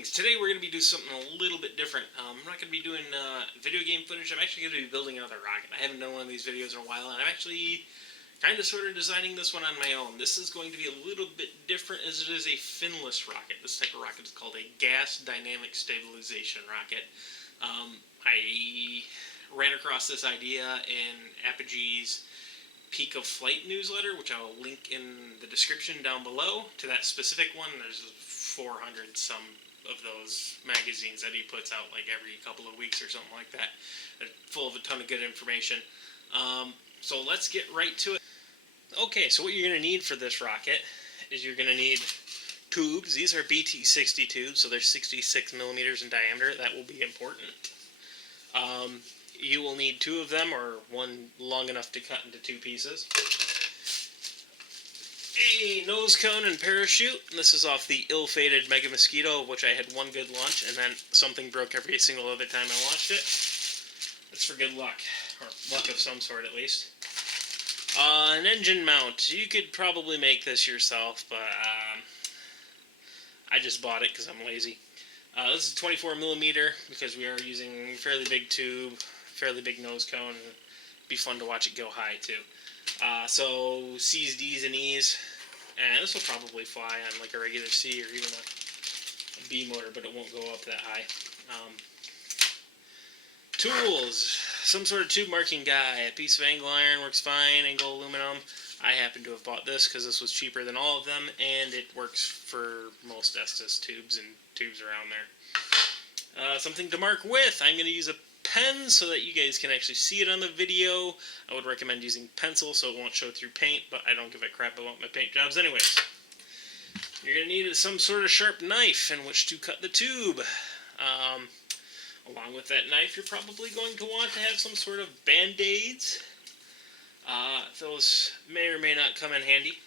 Greetings! Today we're going to be doing something a little bit different. I'm not going to be doing video game footage. I'm actually going to be building another rocket. I haven't done one of these videos in a while, and I'm actually kind of sort of designing this one on my own. This is going to be a little bit different as it is a finless rocket. This type of rocket is called a gas dynamic stabilization rocket. I ran across this idea in Apogee's Peak of Flight newsletter, which I'll link in the description down below to that specific one. There's 400 some of those magazines that he puts out like every couple of weeks or something like that. They're full of a ton of good information. So let's get right to it. Okay, so what you're going to need for this rocket is you're going to need tubes. These are BT60 tubes, so they're 66 millimeters in diameter. That will be important. You will need two of them, or one long enough to cut into two pieces. A nose cone and parachute. This is off the ill-fated Mega Mosquito, of which I had one good launch, and then something broke every single other time I launched it. That's for good luck, or luck of some sort at least. An engine mount. You could probably make this yourself, but I just bought it because I'm lazy. This is 24 millimeter because we are using a fairly big tube, fairly big nose cone. It'd be fun to watch it go high too. So C's, D's, and E's, and this will probably fly on like a regular C or even a B motor, but it won't go up that high. Tools, some sort of tube marking guy. A piece of angle iron works fine, angle aluminum. I happen to have bought this because this was cheaper than all of them, and it works for most Estes tubes and tubes around there. Something to mark with. I'm going to use a pen so that you guys can actually see it on the video. I would recommend using pencil so it won't show through paint, but I don't give a crap about my paint jobs anyways. You're going to need some sort of sharp knife in which to cut the tube. Along with that knife, you're probably going to want to have some sort of band-aids. Those may or may not come in handy,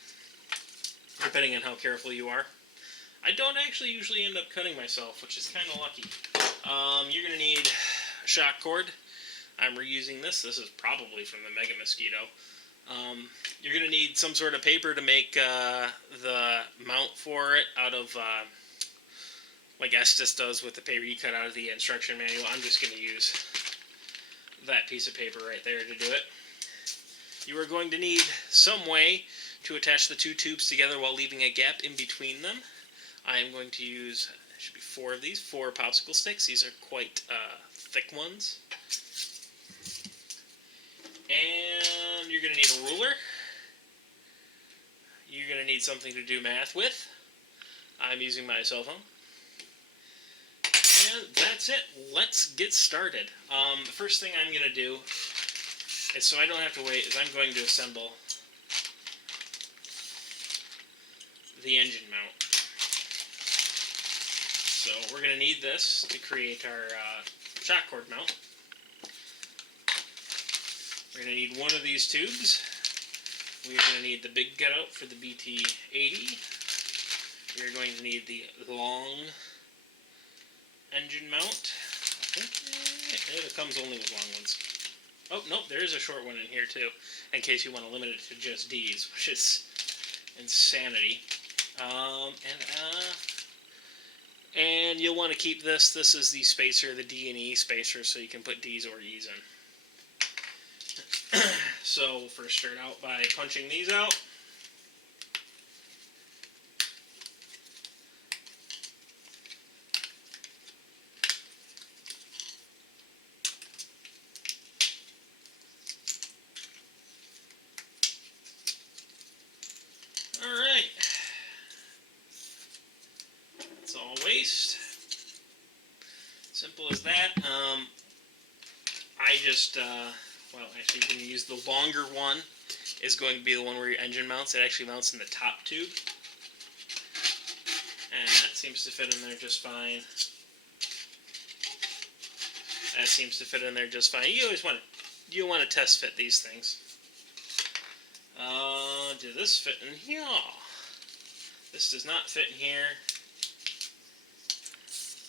depending on how careful you are. I don't actually usually end up cutting myself, which is kind of lucky. You're going to need a shock cord. I'm reusing this. This is probably from the Mega Mosquito. You're going to need some sort of paper to make the mount for it out of, like Estes does with the paper you cut out of the instruction manual. I'm just going to use that piece of paper right there to do it. You are going to need some way to attach the two tubes together while leaving a gap in between them. I am going to use, there should be 4 of these, 4 popsicle sticks. These are quite thick ones. And you're going to need a ruler. You're going to need something to do math with. I'm using my cell phone. And that's it. Let's get started. The first thing I'm going to do is, so I don't have to wait, is I'm going to assemble the engine mount. So we're going to need this to create our shock cord mount. We're going to need one of these tubes. We're going to need the big cutout for the BT80. We're going to need the long engine mount. I think it comes only with long ones. Oh, nope, there is a short one in here too, in case you want to limit it to just D's, which is insanity. And you'll want to keep this. This is the spacer, the D and E spacer, so you can put D's or E's in. So we'll first start out by punching these out. Alright. It's all waste. Simple as that. I just, well, actually you're going to use the longer one is going to be the one where your engine mounts. It actually mounts in the top tube. And that seems to fit in there just fine. That seems to fit in there just fine. You always want to test fit these things. Does this fit in here? This does not fit in here.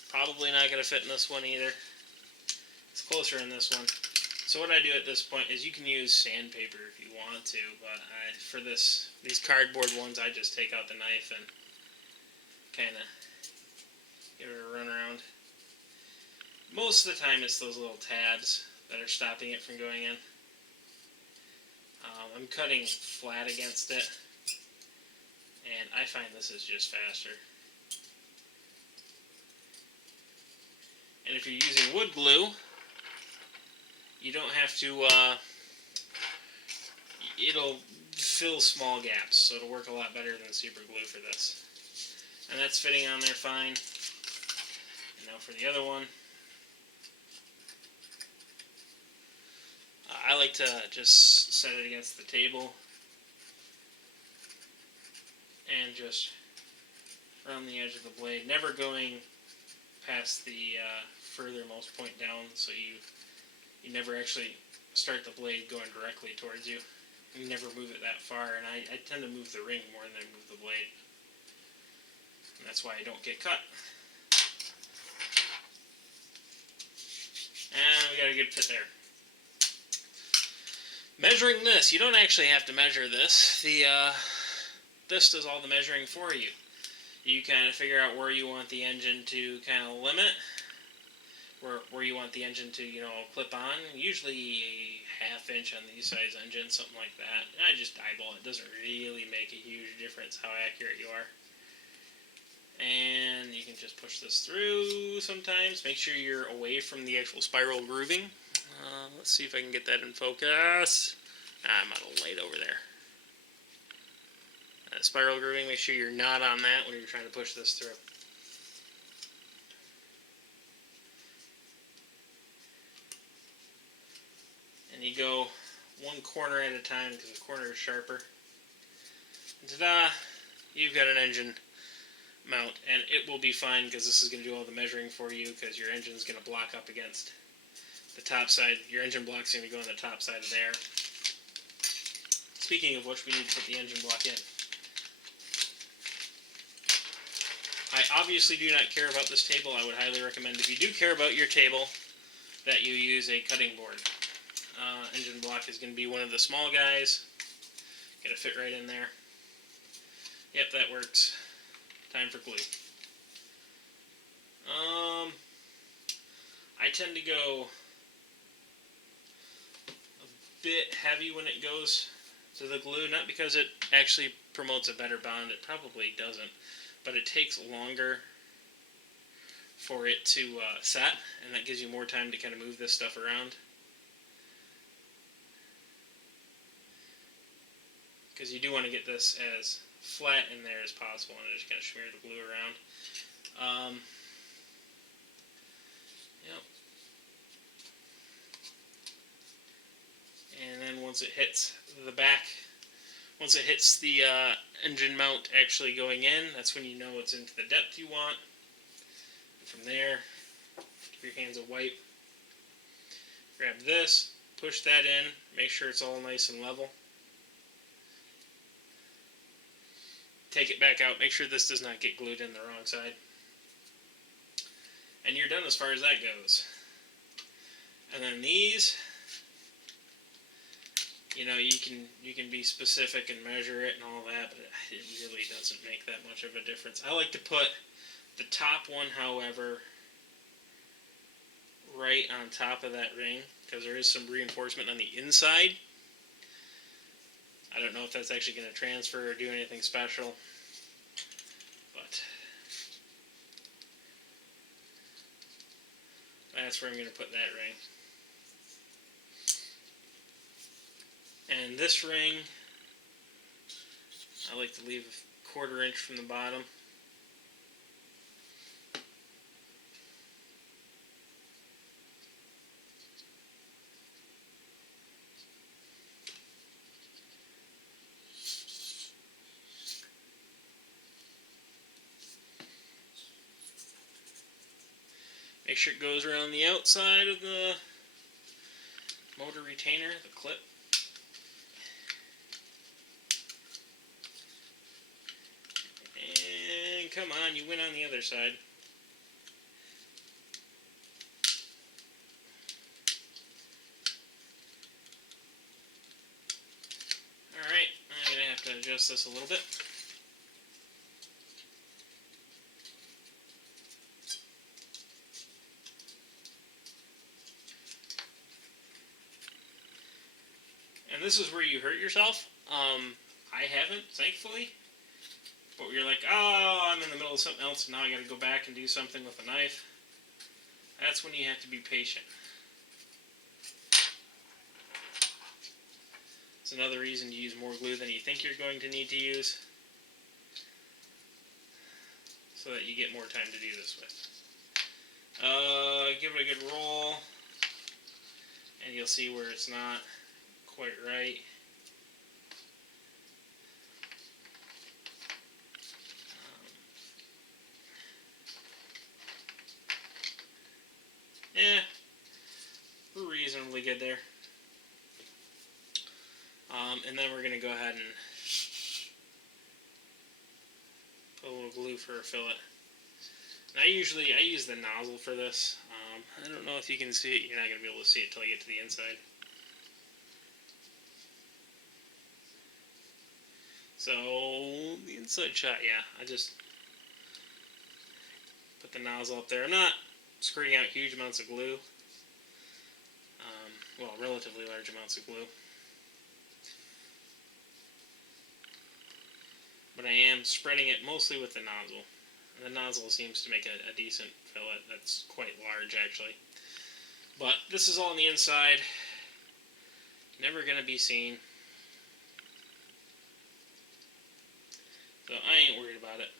Probably not going to fit in this one either. It's closer in this one. So what I do at this point is you can use sandpaper if you want to, but for these cardboard ones, I just take out the knife and kind of give it a run around. Most of the time it's those little tabs that are stopping it from going in. I'm cutting flat against it, and I find this is just faster. And if you're using wood glue, you don't have to, it'll fill small gaps, so it'll work a lot better than super glue for this. And that's fitting on there fine. And now for the other one. I like to just set it against the table and just run the edge of the blade, never going past the furthermost point down, so you never actually start the blade going directly towards you. You never move it that far, and I tend to move the ring more than I move the blade. And that's why I don't get cut. And we got a good fit there. Measuring this, you don't actually have to measure this. This does all the measuring for you. You kind of figure out where you want the engine to kind of limit, where you want the engine to, clip on. Usually a half inch on these size engines, something like that. And I just eyeball it. It doesn't really make a huge difference how accurate you are. And you can just push this through sometimes. Make sure you're away from the actual spiral grooving. Let's see if I can get that in focus. I'm out of light over there. Spiral grooving, make sure you're not on that when you're trying to push this through. And you go one corner at a time because the corner is sharper. And ta-da! You've got an engine mount, and it will be fine because this is going to do all the measuring for you because your engine's going to block up against the top side. Your engine block's going to go on the top side of there. Speaking of which, we need to put the engine block in. I obviously do not care about this table. I would highly recommend, if you do care about your table, that you use a cutting board. Engine block is going to be one of the small guys. Get it fit right in there. Yep, that works. Time for glue. I tend to go a bit heavy when it goes to the glue, not because it actually promotes a better bond, it probably doesn't, but it takes longer for it to set, and that gives you more time to kind of move this stuff around. Because you do want to get this as flat in there as possible, and just kind of smear the glue around. Yep. And then once it hits the back, once it hits the engine mount actually going in, that's when you know it's into the depth you want. And from there, give your hands a wipe. Grab this, push that in, make sure it's all nice and level. Take it back out, make sure this does not get glued in the wrong side. And you're done as far as that goes. And then these, you can be specific and measure it and all that, but it really doesn't make that much of a difference. I like to put the top one, however, right on top of that ring, because there is some reinforcement on the inside. I don't know if that's actually going to transfer or do anything special, but that's where I'm going to put that ring. And this ring, I like to leave a 1/4 inch from the bottom. Make sure it goes around the outside of the motor retainer, the clip. And come on, you went on the other side. Alright, I'm going to have to adjust this a little bit. this is where you hurt yourself. I haven't, thankfully. But you're like, oh, I'm in the middle of something else, and now I got to go back and do something with a knife. That's when you have to be patient. It's another reason to use more glue than you think you're going to need to use, so that you get more time to do this with. Give it a good roll, and you'll see where it's not quite right. Yeah, we're reasonably good there. And then we're going to go ahead and put a little glue for a fillet. And I use the nozzle for this. I don't know if you can see it. You're not going to be able to see it till I get to the inside. So, the inside shot, yeah. I just put the nozzle up there. I'm not squirting out huge amounts of glue. Well, relatively large amounts of glue. But I am spreading it mostly with the nozzle. And the nozzle seems to make a decent fillet. That's quite large, actually. But this is all on the inside. Never going to be seen. So I ain't worried about it.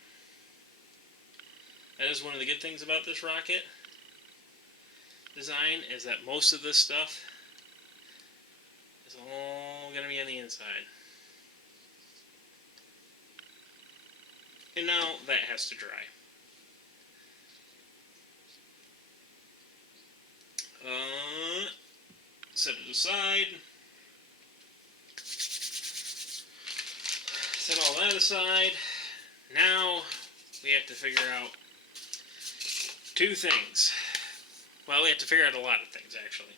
That is one of the good things about this rocket design, is that most of this stuff is all going to be on the inside. And now that has to dry. Set it aside. Set all that aside. Now we have to figure out two things. Well, we have to figure out a lot of things, actually,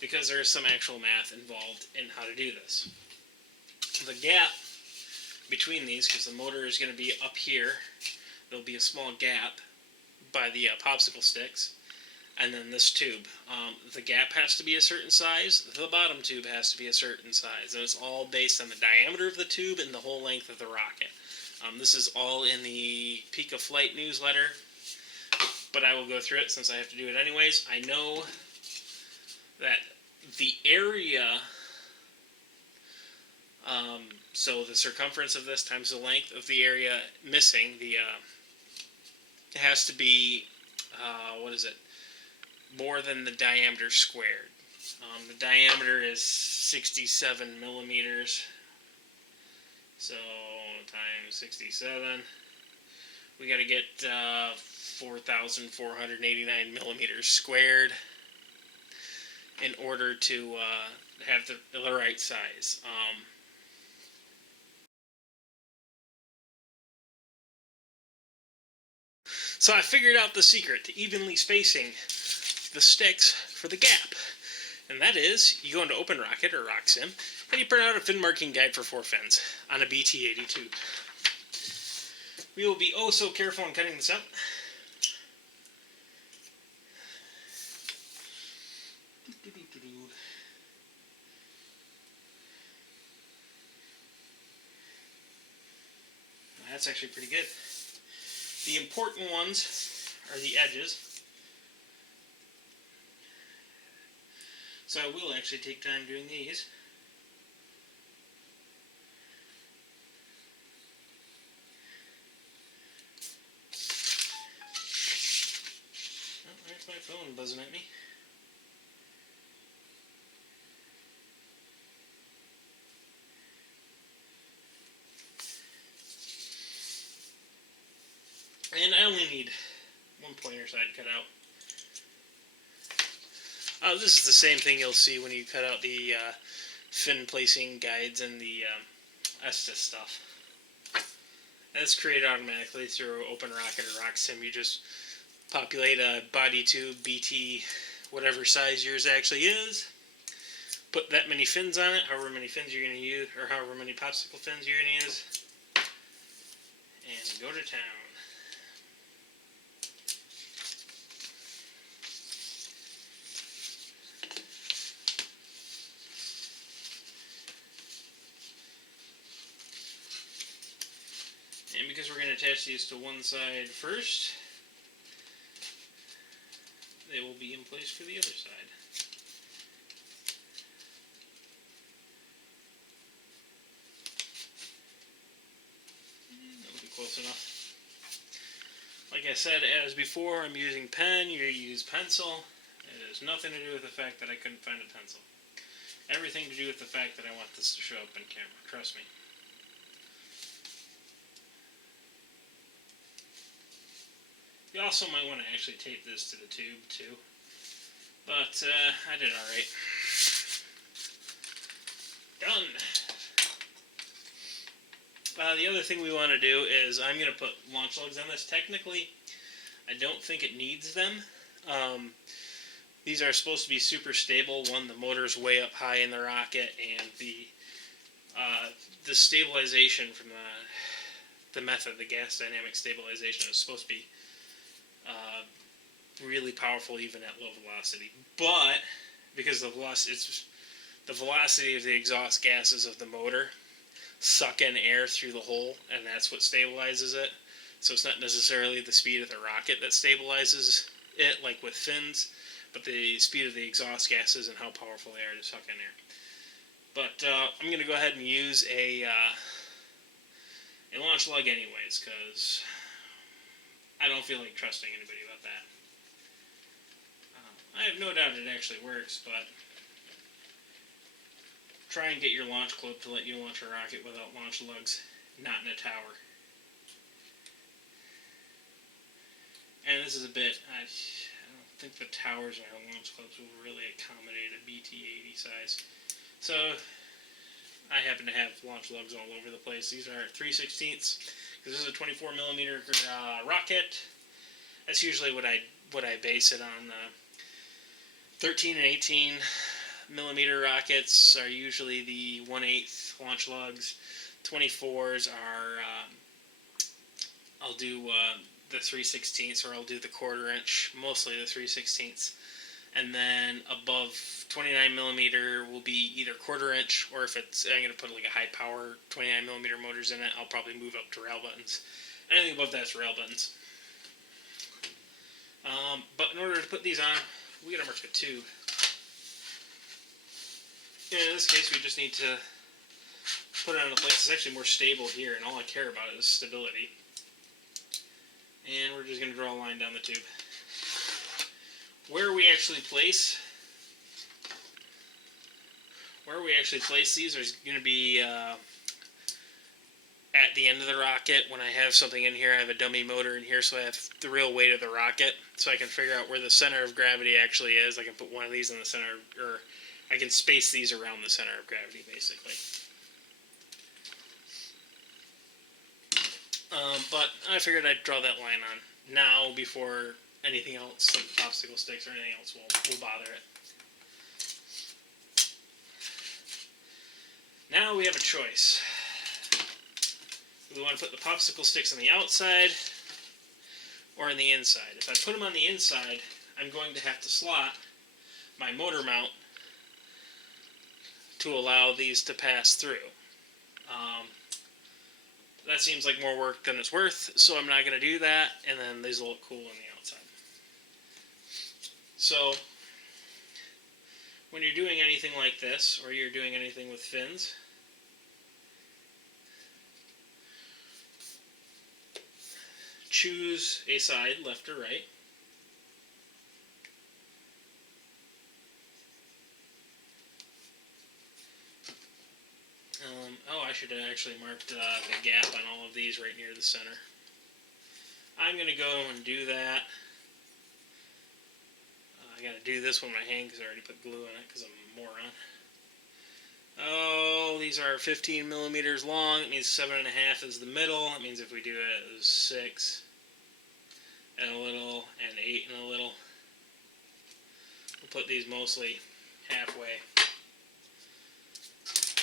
because there is some actual math involved in how to do this. The gap between these, because the motor is going to be up here, there'll be a small gap by the popsicle sticks, and then this tube. The gap has to be a certain size, the bottom tube has to be a certain size, and it's all based on the diameter of the tube and the whole length of the rocket. This is all in the Peak of Flight newsletter, but I will go through it since I have to do it anyways. I know that the area, so the circumference of this times the length of the area missing, it has to be, more than the diameter squared. The diameter is 67 millimeters, so times 67, we got to get 4,489 millimeters squared in order to have the right size. So I figured out the secret to evenly spacing the sticks for the gap. And that is, you go into OpenRocket or RockSim, and you print out a fin marking guide for 4 fins on a BT-80 tube. We will be oh so careful in cutting this out. That's actually pretty good. The important ones are the edges. So I will actually take time doing these. Oh, there's my phone buzzing at me. And I only need one pointer side cut out. This is the same thing you'll see when you cut out the fin placing guides and the Estes stuff. And it's created automatically through OpenRocket or RockSim. You just populate a body tube, BT, whatever size yours actually is. Put that many fins on it, however many fins you're going to use, or however many popsicle fins you're going to use. And go to town. And because we're going to attach these to one side first, they will be in place for the other side. That'll be close enough. Like I said, as before, I'm using pen, you use pencil. It has nothing to do with the fact that I couldn't find a pencil. Everything to do with the fact that I want this to show up on camera, trust me. You also might want to actually tape this to the tube too, but I did alright. Done! The other thing we want to do is I'm going to put launch lugs on this. Technically, I don't think it needs them. These are supposed to be super stable. One, the motor's way up high in the rocket, and the stabilization from the method, the gas dynamic stabilization, is supposed to be really powerful even at low velocity. But because the velocity of the exhaust gases of the motor suck in air through the hole, and that's what stabilizes it. So it's not necessarily the speed of the rocket that stabilizes it, like with fins, but the speed of the exhaust gases and how powerful they are to suck in air. But I'm going to go ahead and use a launch lug anyways, because I don't feel like trusting anybody about that. I have no doubt it actually works, but try and get your launch club to let you launch a rocket without launch lugs, not in a tower. And this is a bit, I don't think the towers and our launch clubs will really accommodate a BT-80 size. So I happen to have launch lugs all over the place. These are 3/16ths, because this is a 24 millimeter rocket. That's usually what I base it on. 13 and 18 millimeter rockets are usually the 1/8 launch lugs. 24s are I'll do the 3/16ths, or I'll do the 1/4 inch, mostly the 3/16ths. And then above 29 millimeter will be either 1/4 inch, or if I'm going to put like a high power 29 millimeter motors in it, I'll probably move up to rail buttons. Anything above that's rail buttons. But in order to put these on, we got to mark a tube. And in this case, we just need to put it on a place that's actually more stable here, and all I care about is stability. And we're just going to draw a line down the tube. Where we actually place these is going to be at the end of the rocket. When I have something in here, I have a dummy motor in here, so I have the real weight of the rocket, so I can figure out where the center of gravity actually is. I can put one of these in the center, or I can space these around the center of gravity, basically. But I figured I'd draw that line on now before anything else, like popsicle sticks or anything else, will bother it. Now we have a choice. We want to put the popsicle sticks on the outside or on the inside. If I put them on the inside, I'm going to have to slot my motor mount to allow these to pass through. That seems like more work than it's worth, so I'm not going to do that, and then these will look cool on the outside. So when you're doing anything like this, or you're doing anything with fins, choose a side, left or right. I should have actually marked a gap on all of these right near the center. I'm going to go and do that. I got to do this with my hand because I already put glue in it because I'm a moron. Oh, these are 15 millimeters long. It means 7.5 is the middle. It means if we do it, it's 6 and a little, and 8 and a little. We'll put these mostly halfway.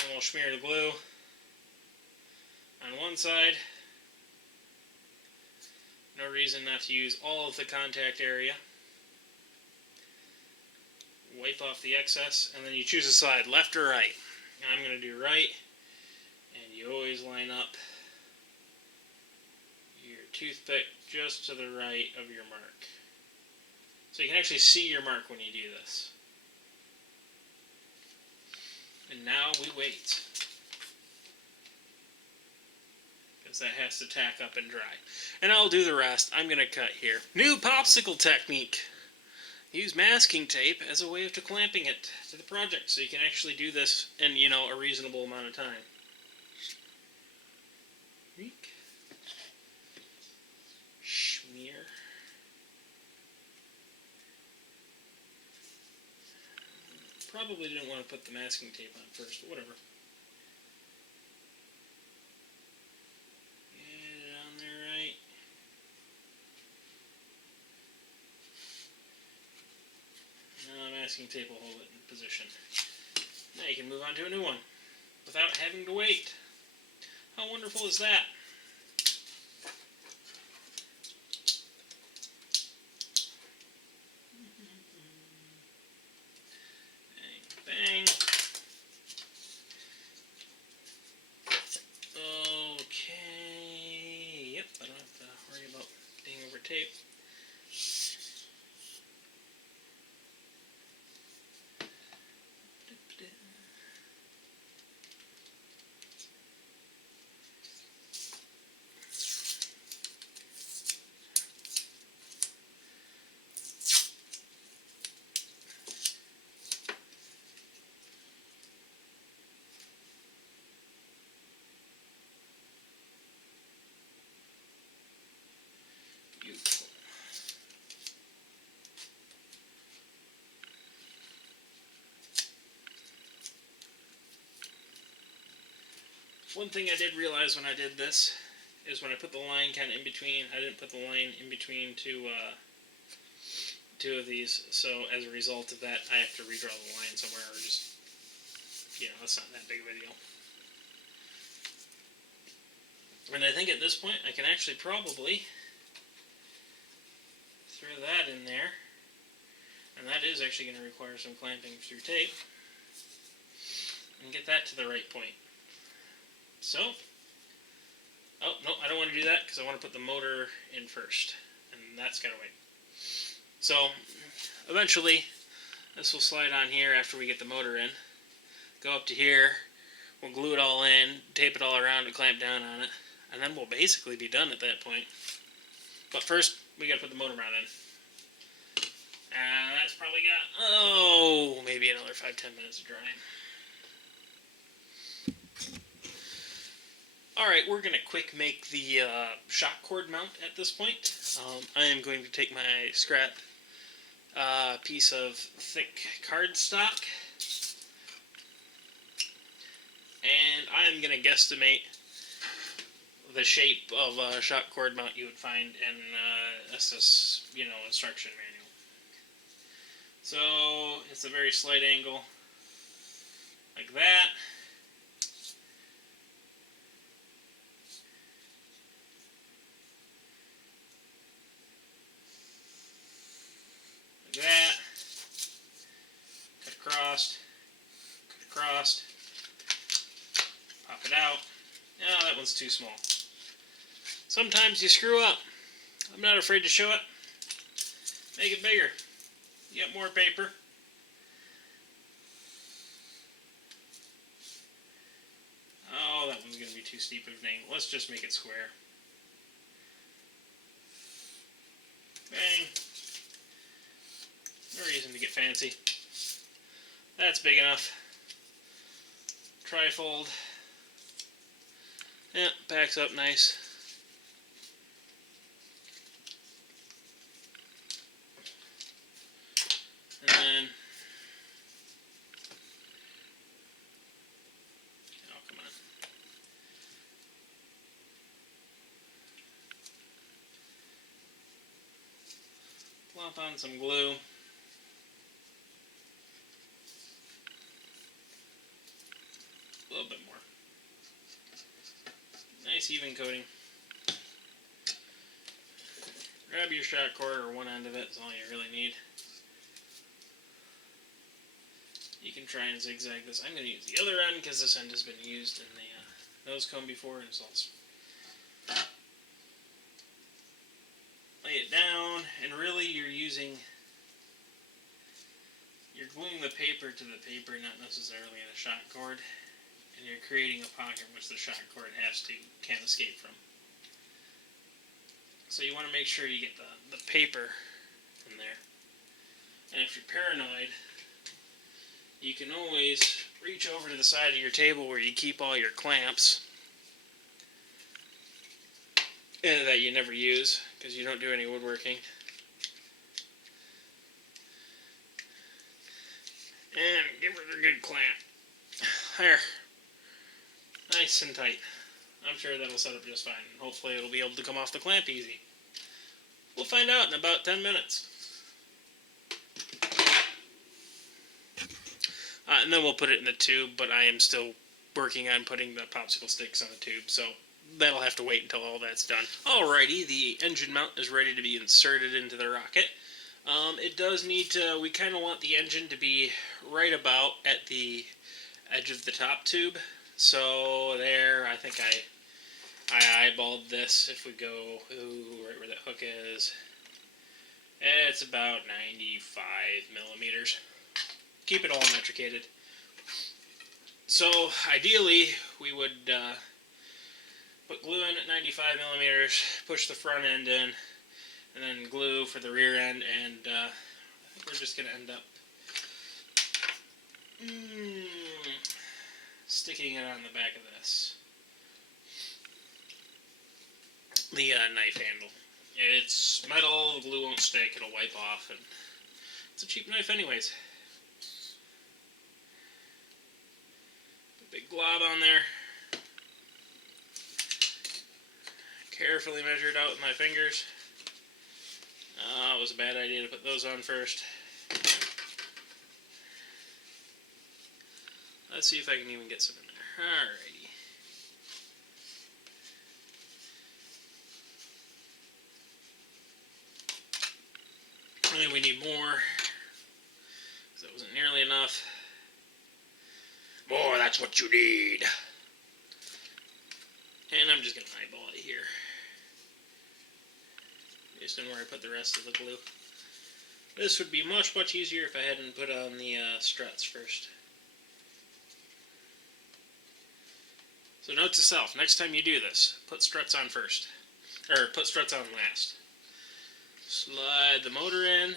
And we'll smear the glue on one side. No reason not to use all of the contact area. Wipe off the excess, and then you choose a side, left or right. And I'm going to do right, and you always line up toothpick just to the right of your mark. So you can actually see your mark when you do this. And now we wait. Because that has to tack up and dry. And I'll do the rest. I'm going to cut here. New popsicle technique. Use masking tape as a way of clamping it to the project. So you can actually do this in, a reasonable amount of time. Schmear. Probably didn't want to put the masking tape on first, but whatever. Get it on there right. Now the masking tape will hold it in position. Now you can move on to a new one without having to wait. How wonderful is that? Bang. Okay. Yep, I don't have to worry about being over tape. Beautiful. One thing I did realize when I did this is when I put the line kind of in between, I didn't put the line in between two of these, so as a result of that, I have to redraw the line somewhere, or just, it's not that big of a deal. And I think at this point, I can actually probably throw that in there, and that is actually going to require some clamping through tape, and get that to the right point. So, oh, no, I don't want to do that because I want to put the motor in first, and that's got to wait. So, eventually, this will slide on here after we get the motor in, go up to here, we'll glue it all in, tape it all around and clamp down on it, and then we'll basically be done at that point. But first, we got to put the motor mount in. And that's probably got, maybe another 5-10 minutes of drying. Alright, we're going to quick make the shock cord mount at this point. I am going to take my scrap piece of thick cardstock, and I'm going to guesstimate the shape of a shock cord mount you would find in SS, instruction manual. So it's a very slight angle, like that. Like that. Cut across. Cut across. Pop it out. Oh, that one's too small. Sometimes you screw up. I'm not afraid to show it. Make it bigger. You get more paper. Oh, that one's going to be too steep of an angle. Let's just make it square. Bang. No reason to get fancy. That's big enough. Trifold. Yeah, packs up nice. And then, oh, come on. Plop on some glue. A little bit more. Nice even coating. Grab your shock cord, or one end of it is all you really need. You can try and zigzag this. I'm going to use the other end because this end has been used in the nose cone before, and it's all it down, and really you're gluing the paper to the paper, not necessarily in a shot cord, and you're creating a pocket which the shot cord can't escape from. So you want to make sure you get the paper in there. And if you're paranoid, you can always reach over to the side of your table where you keep all your clamps that you never use because you don't do any woodworking. And give her a good clamp. There. Nice and tight. I'm sure that'll set up just fine. Hopefully it'll be able to come off the clamp easy. We'll find out in about 10 minutes. And then we'll put it in the tube, but I am still working on putting the popsicle sticks on the tube, so that'll have to wait until all that's done. Alrighty, the engine mount is ready to be inserted into the rocket. It does need to, we kind of want the engine to be right about at the edge of the top tube. So there, I think I eyeballed this. If we go, right where that hook is, it's about 95 millimeters. Keep it all metricated. So ideally, we would put glue in at 95 millimeters, push the front end in, and then glue for the rear end, and I think we're just going to end up sticking it on the back of this. The knife handle. It's metal, the glue won't stick, it'll wipe off, and it's a cheap knife anyways. Big glob on there. Carefully measured out with my fingers. It was a bad idea to put those on first. Let's see if I can even get some in there. Alrighty. I think we need more, because that wasn't nearly enough. More, that's what you need. And I'm just going to eyeball it here. Based on where I put the rest of the glue. This would be much, much easier if I hadn't put on the struts first. So note to self, next time you do this, put struts on first. Or put struts on last. Slide the motor in.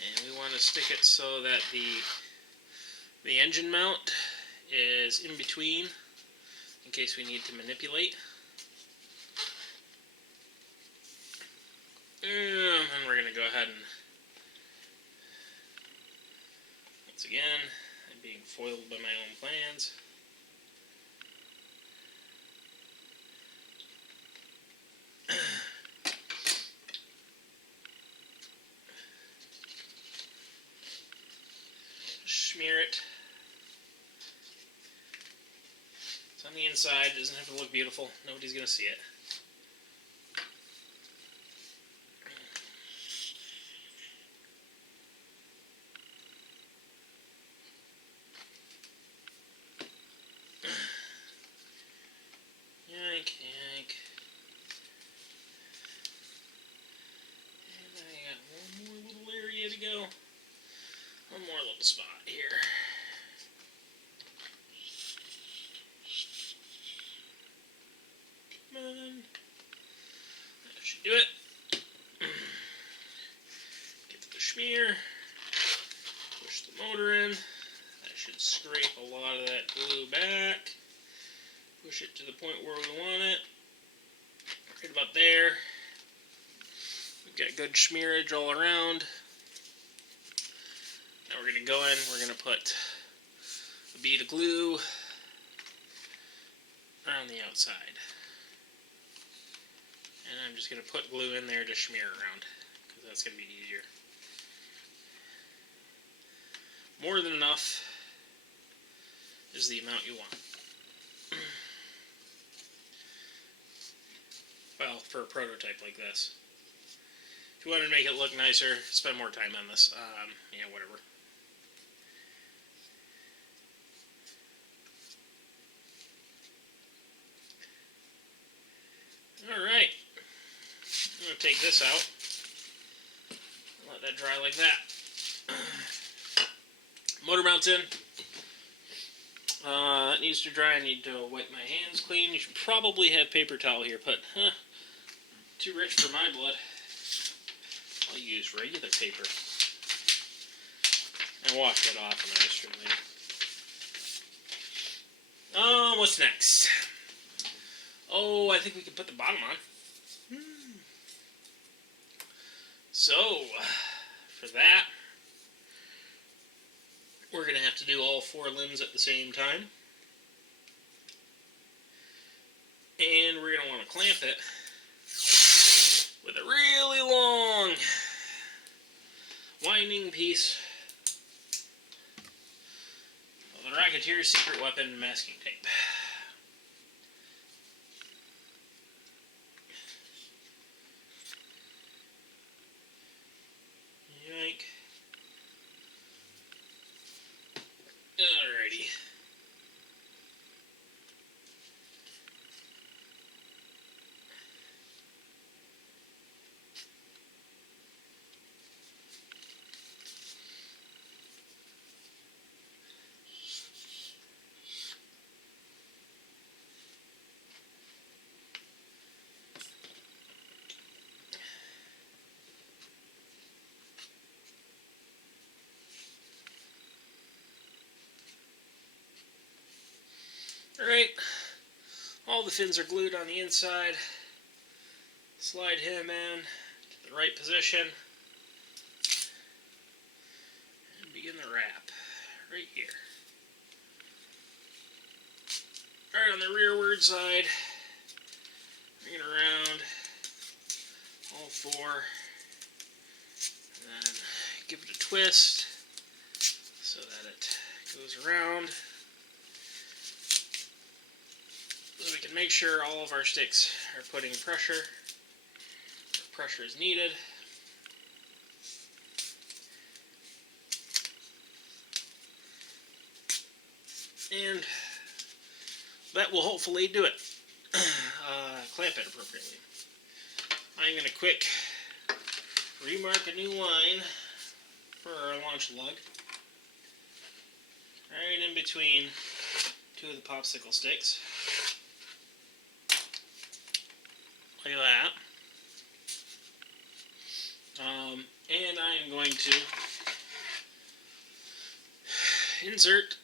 And we want to stick it so that the engine mount is in between, in case we need to manipulate. And we're going to go ahead and, once again, I'm being foiled by my own plans. Smear it. It's on the inside, it doesn't have to look beautiful. Nobody's going to see it. Yank, yank. And I got one more little area to go. One more little spot here. Come on. That should do it. Get the smear. Push the motor in. That should scrape a lot of that glue back. Push it to the point where we want it. Right about there. We've got good smearage all around. Now we're going to go in, we're going to put a bead of glue on the outside. And I'm just going to put glue in there to smear around, because that's going to be easier. More than enough is the amount you want. Well, for a prototype like this. If you want to make it look nicer, spend more time on this. Yeah, whatever. Alright. going to take this out. Let that dry like that. Motor mounts in. That needs to dry. I need to wipe my hands clean. You should probably have paper towel here, but too rich for my blood. I'll use regular paper. And wash it off in the restroom later. What's next? Oh, I think we can put the bottom on. So, for that, we're going to have to do all 4 limbs at the same time. And we're going to want to clamp it with a really long winding piece of the Rocketeer's secret weapon, masking tape. Yoink. Alrighty. Alright, all the fins are glued on the inside. Slide him in to the right position. And begin the wrap right here. Alright, on the rearward side, bring it around, all 4. And then give it a twist so that it goes around. So we can make sure all of our sticks are putting pressure where pressure is needed. And that will hopefully do it. Clamp it appropriately. I'm going to quick remark a new line for our launch lug. Right in between 2 of the popsicle sticks. Like that. And I am going to insert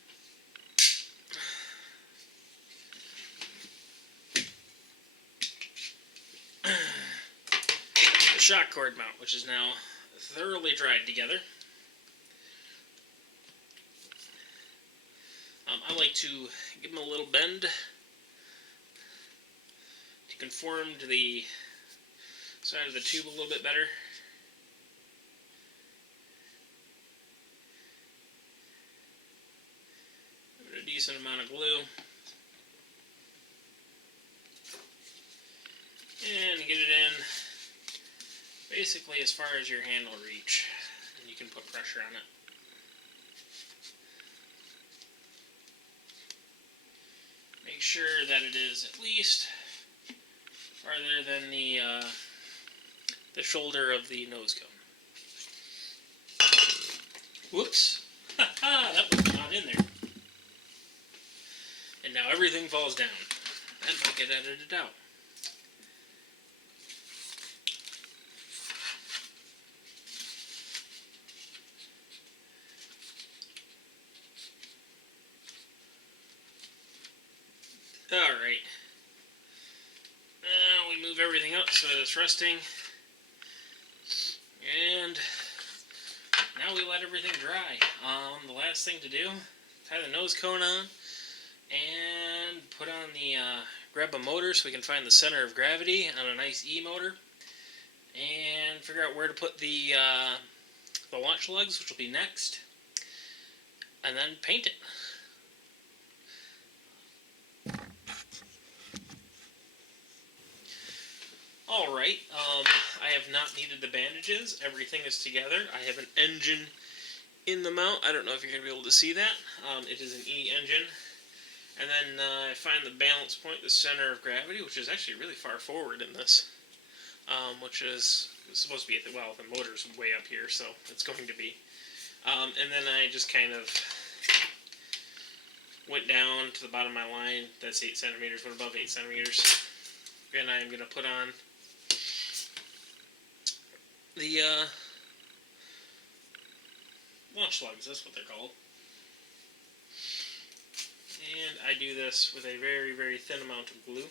the shock cord mount, which is now thoroughly dried together. I like to give them a little bend to conform to the side of the tube a little bit better. Give it a decent amount of glue. And get it in basically as far as your hand will reach. And you can put pressure on it. Make sure that it is at least farther than the shoulder of the nose cone. Whoops! Ha-ha! That was not in there. And now everything falls down. That might get edited out. Alright. Now we move everything up so that it's resting. And now we let everything dry. The last thing to do, tie the nose cone on and put on the, grab a motor so we can find the center of gravity on a nice E motor. And figure out where to put the launch lugs, which will be next. And then paint it. Alright, I have not needed the bandages. Everything is together. I have an engine in the mount. I don't know if you're going to be able to see that. It is an E engine. And then I find the balance point, the center of gravity, which is actually really far forward in this which is supposed to be, well, the motor's way up here, so it's going to be. And then I just kind of went down to the bottom of my line. That's 8 centimeters, went above 8 centimeters. And I'm going to put on the launch slugs, that's what they're called. And I do this with a very, very thin amount of glue.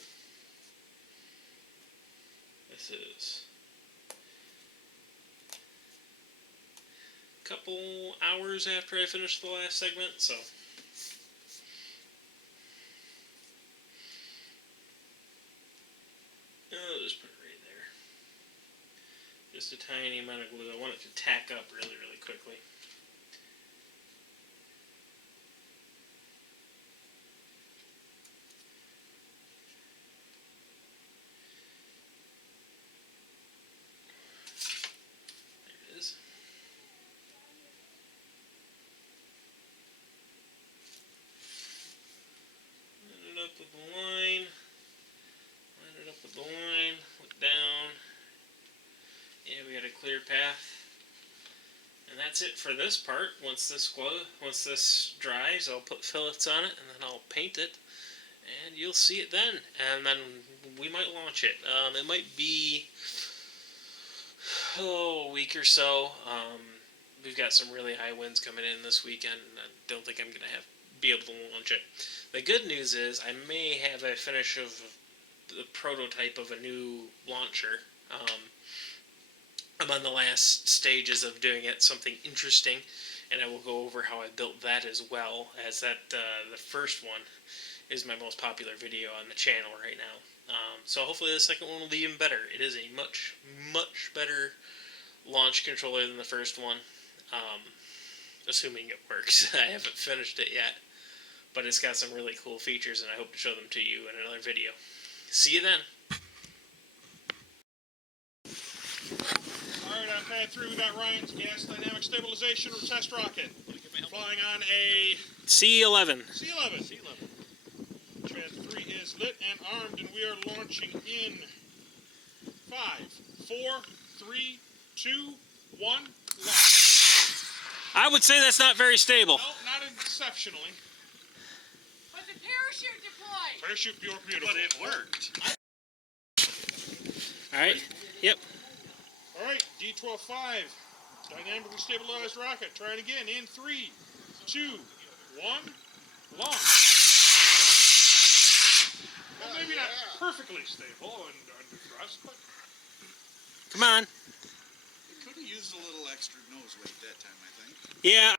This is a couple hours after I finished the last segment, so I'll just put it right there. Just a tiny amount of glue. I want it to tack up really, really quickly. Up with the line, line it up with the line, look down, yeah, we got a clear path, and that's it for this part. Once this dries, I'll put fillets on it, and then I'll paint it, and you'll see it then, and then we might launch it. It might be a week or so. We've got some really high winds coming in this weekend, and I don't think I'm going to be able to launch it. The good news is I may have a finish of the prototype of a new launcher. I'm on the last stages of doing it, something interesting, and I will go over how I built that as well, as that the first one is my most popular video on the channel right now. So hopefully the second one will be even better. It is a much, much better launch controller than the first one, assuming it works. I haven't finished it yet. But it's got some really cool features, and I hope to show them to you in another video. See you then. Alright, on pad 3 we got Ryan's gas dynamic stabilization test rocket. Flying on a C11. C11. Pad 3 is lit and armed, and we are launching in 5, 4, 3, 2, 1, launch. I would say that's not very stable. No, not exceptionally. But the parachute deployed. Parachute beautiful. But it worked. Alright, yep. Alright, D12-5. Dynamically stabilized rocket. Trying again in 3, 2, 1, launch. Well, maybe not perfectly stable and under thrust, but... Come on. It could have used a little extra nose weight that time, I think. Yeah.